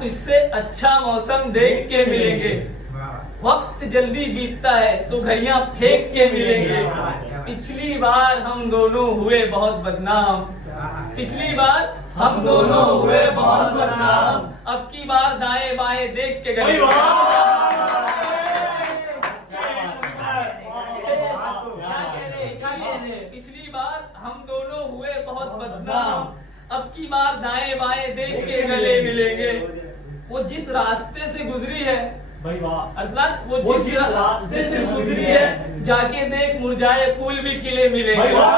तुझसे अच्छा मौसम देख के मिलेंगे। वक्त जल्दी बीतता है सो घड़ियां फेंक के मिलेंगे। पिछली बार हम दोनों हुए बहुत बदनाम, पिछली बार हम दोनों हुए बहुत बदनाम, अब की बार दाएं बाएं देख के गए। पिछली बार हम दोनों हुए बहुत बदनाम, अब की बार दाएं बाएं देख के गले मिलेंगे। वो जिस रास्ते से गुजरी है भाई वाह, अरसलान, वो जिस रास्ते से गुजरी है जाके देख मुरझाए फूल भी खिले मिलेंगे। बहुत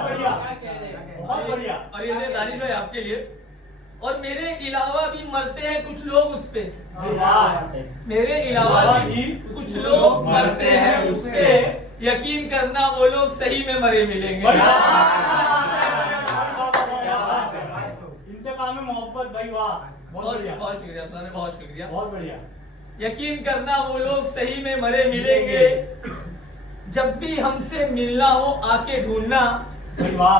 बढ़िया, बहुत बढ़िया। और ये दानिश भाई आपके लिए, और मेरे अलावा भी मरते हैं कुछ लोग उस पे, मेरे अलावा भी कुछ लोग मरते हैं उस पे, यकीन करना वो लोग सही में मरे मिलेंगे। इंतकाम में मोहब्बत, भाई वाह, बहुत शुक्रिया सर, बहुत शुक्रिया, बहुत बढ़िया। यकीन करना वो लोग सही में मरे मिलेंगे। जब भी हमसे मिलना हो आके ढूंढना, भाई वाह,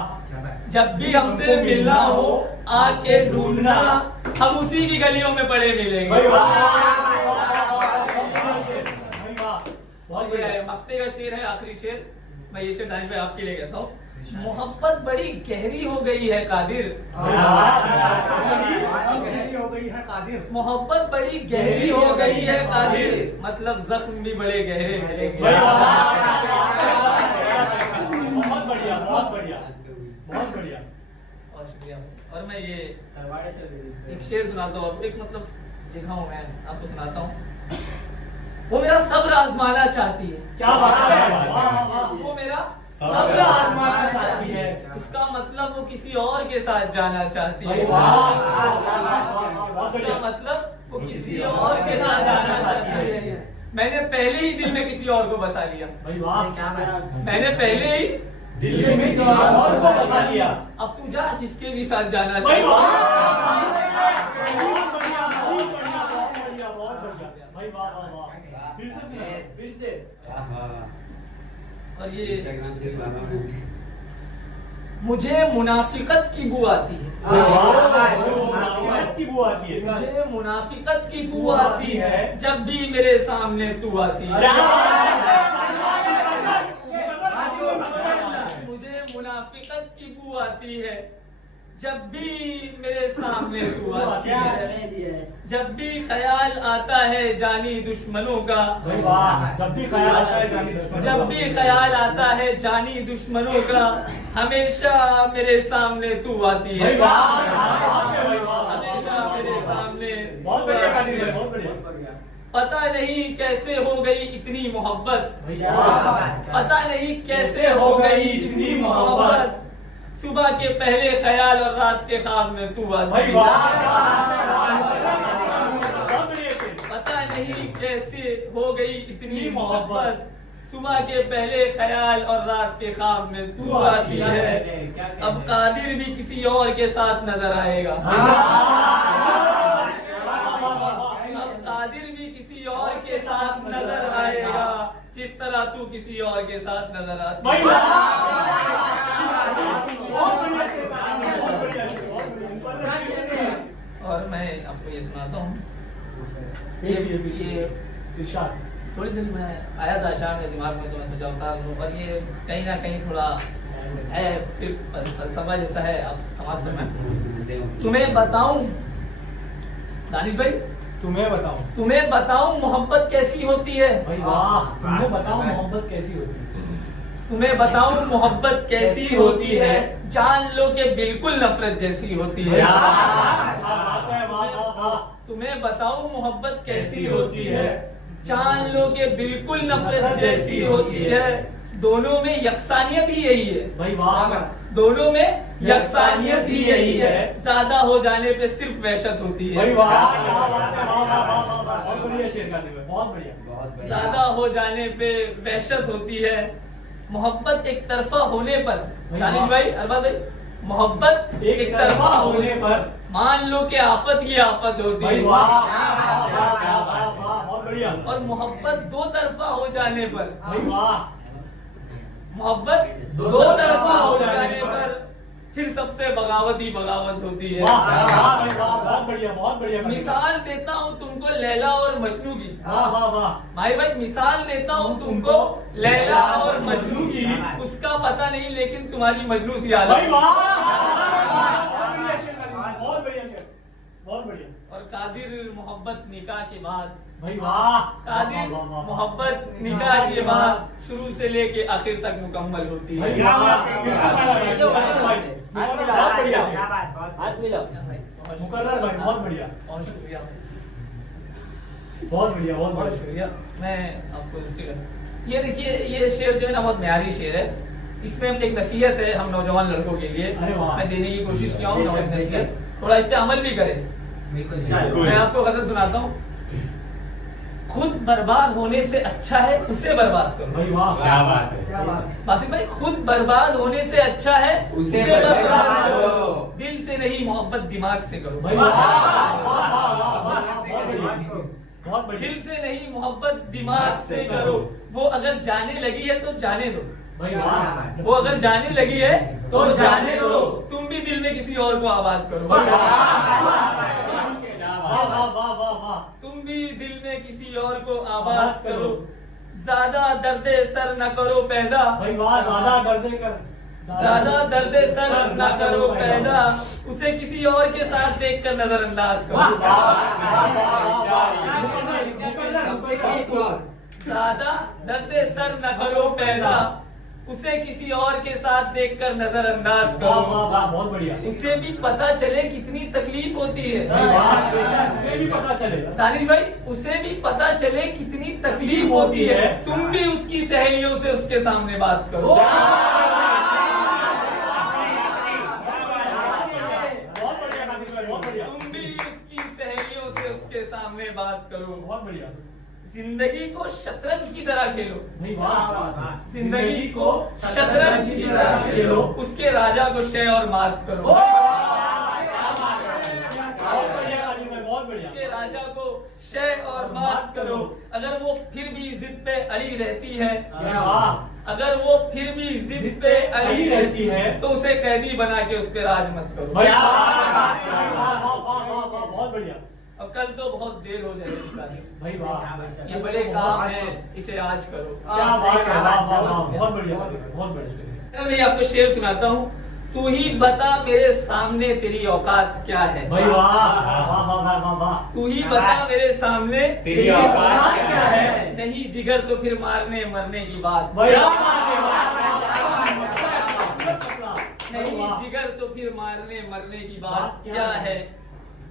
जब भी हमसे मिलना हो आके ढूंढना, हम उसी की गलियों में पड़े मिलेंगे। भाई वाह, बहुत बढ़िया। मक्ते का शेर है, आखिरी शेर। मैं ये शेर दानिश भाई आपके लिए कहता हूँ। मोहब्बत बड़ी गहरी हो गई है कादिर, मोहब्बत बड़ी गहरी हो गई है कादिर, मतलब जख्म भी बड़े गहरे मिलेंगे। बहुत बढ़िया, बहुत बढ़िया, बहुत बढ़िया। और शुक्रिया। और मैं ये एक शेर सुनाता हूँ, एक मतलब लिखा हूँ मैं, आपको सुनाता हूँ। वो मेरा सब्र आजमाना चाहती है। क्या बात है, वो मेरा सब्र आजमाना चाहती है। इसका मतलब वो किसी और के साथ जाना चाहती है। इसका मतलब वो किसी और के साथ जाना चाहती है। मैंने पहले ही दिल में किसी और को बसा लिया। भाई वाह, मैंने पहले ही दिल में किसी और को बसा लिया। अब तू जा जिसके भी साथ जाना भाई चाहती वाह, है। बहुत बढ़िया, बहुत बढ़िया, बहुत बढ़िया, बहुत बढ़िया। भाई वाह, वाह, वाह। फिर से सुना, फिर से। और ये मुझे मुनाफिकत की बू आती है, की बू आती है। मुझे मुनाफिकत की बू आती है जब भी मेरे सामने तू आती है। मुझे मुनाफिकत की बू आती है जब भी मेरे सामने तू आती है। जब भी ख्याल आता है जानी दुश्मनों का, जब भी ख्याल आता है जानी दुश्मनों का, जब भी ख्याल आता है जानी दुश्मनों का, हमेशा मेरे सामने तू आती है। हमेशा मेरे सामने। बहुत बढ़िया, बहुत बढ़िया। पता नहीं कैसे हो गई इतनी मोहब्बत, पता नहीं कैसे हो गई इतनी मोहब्बत, सुबह के पहले ख्याल और रात के ख्वाब में तू आती है। पता नहीं कैसे हो गई इतनी मोहब्बत, सुबह के पहले ख्याल और रात के ख्वाब में तू आती है। अब कादिर भी किसी और के साथ नजर आएगा, अब कादिर भी किसी और के साथ नजर आएगा, जिस तरह तू किसी और के साथ नजर आती है। और मैं आपको ये सुनाता हूँ। थोड़ी देर में आया था शाम में दिमाग में, तो मैं सोचा उतार लूं, और ये कहीं ना कहीं थोड़ा है फिर फलसफा जैसा है। अब समाप्त करना। तुम्हें बताऊं दानिश भाई, तुम्हें बताऊं मोहब्बत कैसी होती है। भाई वाह, तुम्हें बताओ मोहब्बत कैसी होती है। तुम्हें बताऊं मोहब्बत कैसी होती है, जान लो कि बिल्कुल नफरत जैसी होती है। तुम्हें बताऊं मोहब्बत कैसी होती है, जान लो कि बिल्कुल नफरत जैसी होती है। दोनों में यकसानियत ही यही है। भाई वाह, दोनों में यकसानियत ही यही है। ज्यादा हो जाने पे सिर्फ वहशत होती है। भाई वाह, बहुत बढ़िया शेर गाने में, बहुत बढ़िया। ज्यादा हो जाने पे वहशत होती है। मोहब्बत एक तरफा होने पर, दानिश भाई, अरबाज भाई, मोहब्बत एक तरफा होने पर मान लो कि आफत ही आफत होती है। बहुत बढ़िया। और मोहब्बत दो तरफा हो जाने पर, भाई वाह, मोहब्बत दो तरफा हो जाने पर फिर सबसे बगावत ही बगावत होती है। वाह वाह भाई वाह, बहुत बढ़िया बहुत बढ़िया। मिसाल देता हूँ तुमको लैला और मजनू की। वाह वाह वाह भाई भाई मिसाल देता हूँ तुमको लैला और मजनू की, उसका पता नहीं लेकिन तुम्हारी मजनू सी हालत। भाई वाह, बहुत बढ़िया शेर, बहुत बढ़िया। और कादिर मोहब्बत निकाह के बाद, भाई वाह, कादिर मोहब्बत निकाह के बाद शुरू से लेके आखिर तक मुकम्मल होती है। बहुत बढ़िया, हाथ मिलाओ मुकर्रर भाई, बहुत बढ़िया, बहुत शुक्रिया, बहुत बढ़िया, बहुत बहुत बढ़िया। शुक्रिया। मैं आपको ये देखिए, ये शेर जो है ना बहुत म्यारी शेर है। इसमें एक नसीहत है हम नौजवान लड़कों के लिए, अरे वाह। मैं देने की कोशिश किया हूँ नसीहत, थोड़ा इस पे अमल भी करें। मैं आपको गजल सुनाता हूँ। खुद बर्बाद होने से अच्छा है उसे बर्बाद करो। भाई वाह, क्या बात है, क्या बात है। बासिम भाई, खुद बर्बाद होने से अच्छा है उसे बर्बाद करो। करो। दिल से नहीं मोहब्बत दिमाग से करो। भाई वाह, वाह, वाह, वाह, वाह, बहुत बढ़िया, बहुत बढ़िया। दिल से नहीं मोहब्बत दिमाग से करो। वो अगर जाने लगी है तो जाने दो। भाई वाह, वो अगर जाने लगी है तो जाने दो। तुम भी दिल में किसी और को आबाद करो। वाह, वाह, वाह, वाह, वाह। तुम भी दिल में किसी और को आबाद करो। ज्यादा दर्दे सर न करो पैदा। भाई वाह, ज्यादा दर्द कर, ज्यादा दर्दे सर न करो पैदा। उसे किसी और के साथ देखकर नजरअंदाज करो। ज्यादा दर्दे सर न करो पैदा। उसे किसी और के साथ देखकर नजरअंदाज वाह, वाह, करो। वाह, बहुत बढ़िया। उसे भी पता चले कितनी तकलीफ होती है। भाई वाह, उसे भी पता चलेगा। दानिश भाई, उसे भी पता चले कितनी तकलीफ होती है। तुम भी उसकी सहेलियों से उसके सामने बात करो। बहुत बढ़िया नादिर भाई, बहुत बढ़िया, तुम भी उसकी सहेलियों से उसके सामने बात करो। बहुत बढ़िया। जिंदगी को शतरंज की तरह खेलो। भाई वाह, जिंदगी को शतरंज की तरह खेलो। उसके राजा को शय और मात करो। बहुत बढ़िया नादिर भाई, बहुत बढ़िया। उसके राजा को शय और मात करो। अगर वो फिर भी जिद पे अड़ी रहती है, क्या वाह, अगर वो फिर भी जिद पे अड़ी रहती है तो उसे कैदी बना के उस पे राज मत करो। भाई वाह, वाह, वाह, वाह, वाह, बहुत बढ़िया। अब कल तो बहुत देर हो जाएगी। भाई वाह, ये बड़े काम है, इसे आज करो। क्या बात है, वाह, वाह, वाह, बहुत बढ़िया, बहुत बढ़िया। मैं आपको शेर सुनाता हूँ। तू ही बता मेरे सामने तेरी औकात क्या है। भाई वाह, वाह, वाह, वाह, वाह, वाह। तू ही बता मेरे सामने तेरी औकात क्या है। नहीं जिगर तो फिर मारने मरने की बात। भाई वाह, नहीं जिगर तो फिर मारने मरने की बात क्या है।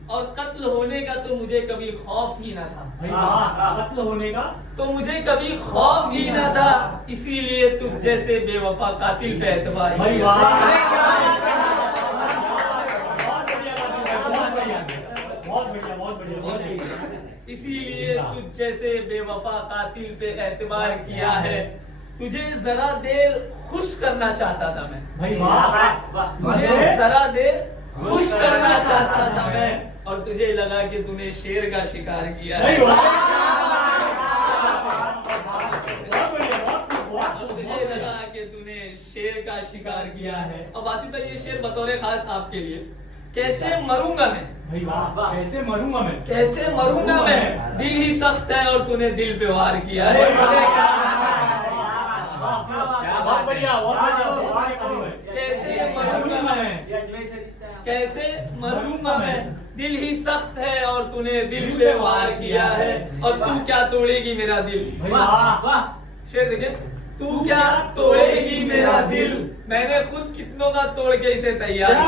और कत्ल होने का तो मुझे कभी खौफ ही ना था। भाई वाह, कत्ल होने का तो मुझे कभी खौफ ही ना था। इसीलिए तुझ जैसे बेवफा कातिल पे एतबार। भाई वाह, बहुत बढ़िया, बहुत बढ़िया, बहुत बढ़िया। इसीलिए तुझ जैसे बेवफा कातिल पे एतबार किया है। तुझे जरा देर खुश करना चाहता था मैं। भाई वाह, तुझे जरा देर खुश करना चाहता था मैं। और तुझे लगा कि तूने शेर का शिकार किया है। भाई वाह, और तुझे लगा कि तूने शेर का शिकार किया है। और वासिफ भाई, ये शेर बतौर खास आपके लिए। कैसे मरूंगा मैं, भाई वाह, कैसे मरूंगा मैं, कैसे मरूंगा मैं। दिल ही सख्त है और तूने दिल पे वार किया है। बहुत बढ़िया, बहुत बढ़िया। कैसे मरूंगा मैं, कैसे मरूंगा मैं। दिल ही सख्त है और तूने दिल पे वार किया है। और तू क्या तोड़ेगी मेरा दिल। भाई वाह, शेर देखिए। तू क्या तोड़ेगी मेरा दिल। मैंने खुद कितनों का तोड़ के इसे तैयार किया।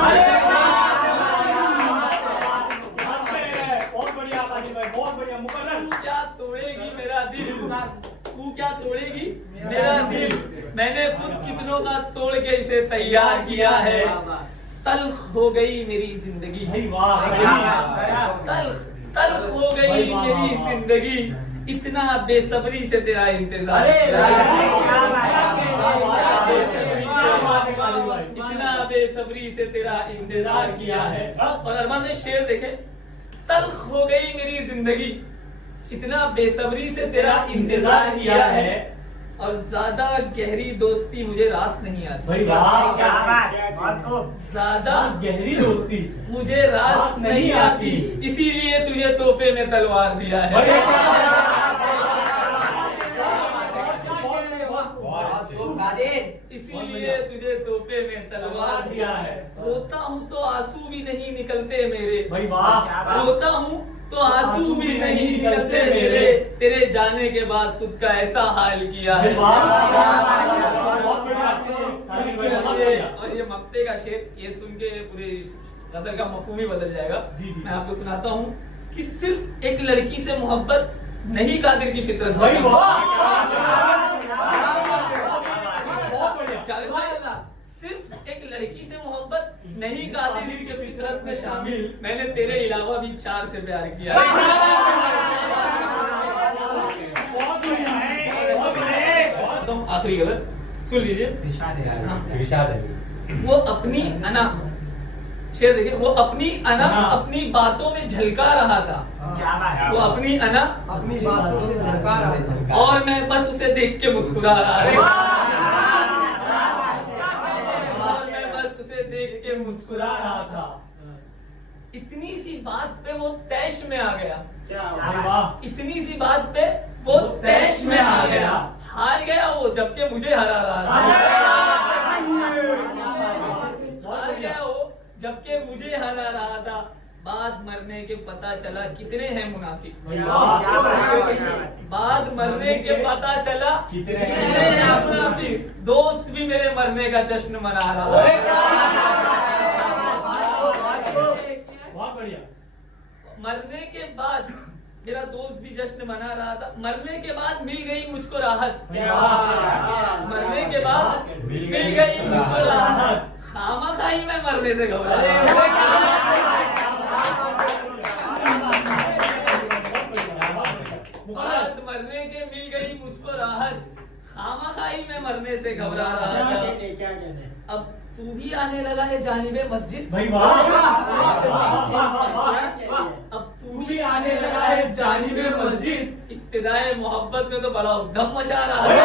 बहुत बढ़िया काजी भाई, बहुत बढ़िया, मुकर्रर। तू क्या तोड़ेगी मेरा दिल। तू क्या तोड़ेगी मेरा दिल। मैंने खुद कितनों का तोड़ के इसे तैयार किया है। तल्ख हो गई मेरी जिंदगी। भाई वाह, तल्ख हो गई मेरी जिंदगी। इतना बेसब्री से तेरा इंतजार। इतना बेसब्री से तेरा इंतजार किया है। और अरमान ने शेर देखे। तल्ख हो गई मेरी जिंदगी। इतना बेसब्री से तेरा इंतजार किया है। और ज्यादा गहरी दोस्ती मुझे रास नहीं आती। भाई वाह क्या बात है, बहुत खूब। ज्यादा गहरी दोस्ती मुझे रास नहीं आती, इसीलिए तुझे तोहफे में तलवार दिया है। इसीलिए तुझे तोहफे में तलवार दिया है। रोता हूँ तो आंसू भी नहीं निकलते मेरे। भाई वाह रोता हूँ तो आंसू भी नहीं निकलते मेरे, तेरे जाने के बाद खुद का ऐसा हाल किया है। और ये मक्ते का शेर, ये सुन के पूरे गजल का मफहूम ही बदल जाएगा। जी। मैं आपको सुनाता हूँ कि सिर्फ एक लड़की से मोहब्बत नहीं कादिर की फितरत में भाई शामिल। सिर्फ एक लड़की से मोहब्बत नहीं कादिर की फितरत में शामिल, मैंने तेरे अलावा भी 4 से प्यार किया है। तो आखिरी गजल सुन लीजिए। वो अपनी अना, शेर देखिए, वो अपनी अना अपनी बातों में झलका रहा था। क्या बात है। वो अपनी अना अपनी बातों में झलका रहा था और मैं बस उसे देख के मुस्कुरा रहा था। और मैं बस उसे देख के मुस्कुरा रहा था। इतनी सी बात पे वो तैश में आ गया। भाई वाह इतनी सी बात पे वो तैश में आ गया। हार गया वो जबकि मुझे हरा रहा था। हार गया वो जबकि मुझे हरा रहा था। बाद मरने के पता चला कितने हैं मुनाफिक। बाद मरने के पता चला कितने हैं मुनाफिक। दोस्त भी मेरे मरने का जश्न मना रहा है। बहुत बढ़िया। मरने के बाद मेरा दोस्त भी जश्न मना रहा था। मरने के बाद मिल गई मुझको राहत। मरने के बाद मिल गई मुझको राहत। खामखाई मैं मरने से घबरा। बात मरने के मिल गई मुझको राहत, खामखाई मैं मरने से घबरा रहा था। अब तू भी आने लगा है जानिबे मस्जिद। भाई वाह अब तू भी आने लगा है जानिबे मस्जिद। इब्तिदाए मोहब्बत में तो बड़ा उद्दम मचा रहा है।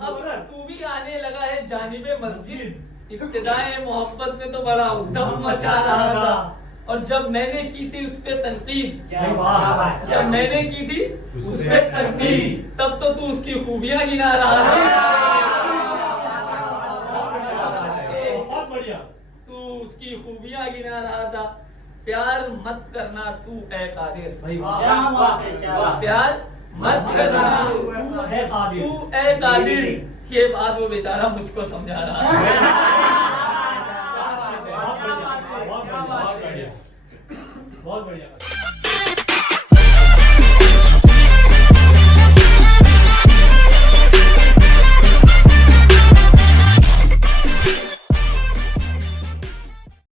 अब तू भी आने लगा है जानिबे मस्जिद। इब्तिदाए मोहब्बत में तो बड़ा उद्दम मचा रहा था। और जब मैंने की थी उस पे तनकीद, जब मैंने की थी उस पे तनकीद, तब तो तू उसकी खूबियां गिना रहा है। बहुत बढ़िया। तू उसकी खूबियां गिना रहा था। प्यार मत करना तू ए कादिर। भाई क्या बात है, क्या बात है। प्यार मत करना है कादिर। तू ए कादिर। ये बात वो बेचारा मुझको समझा रहा है।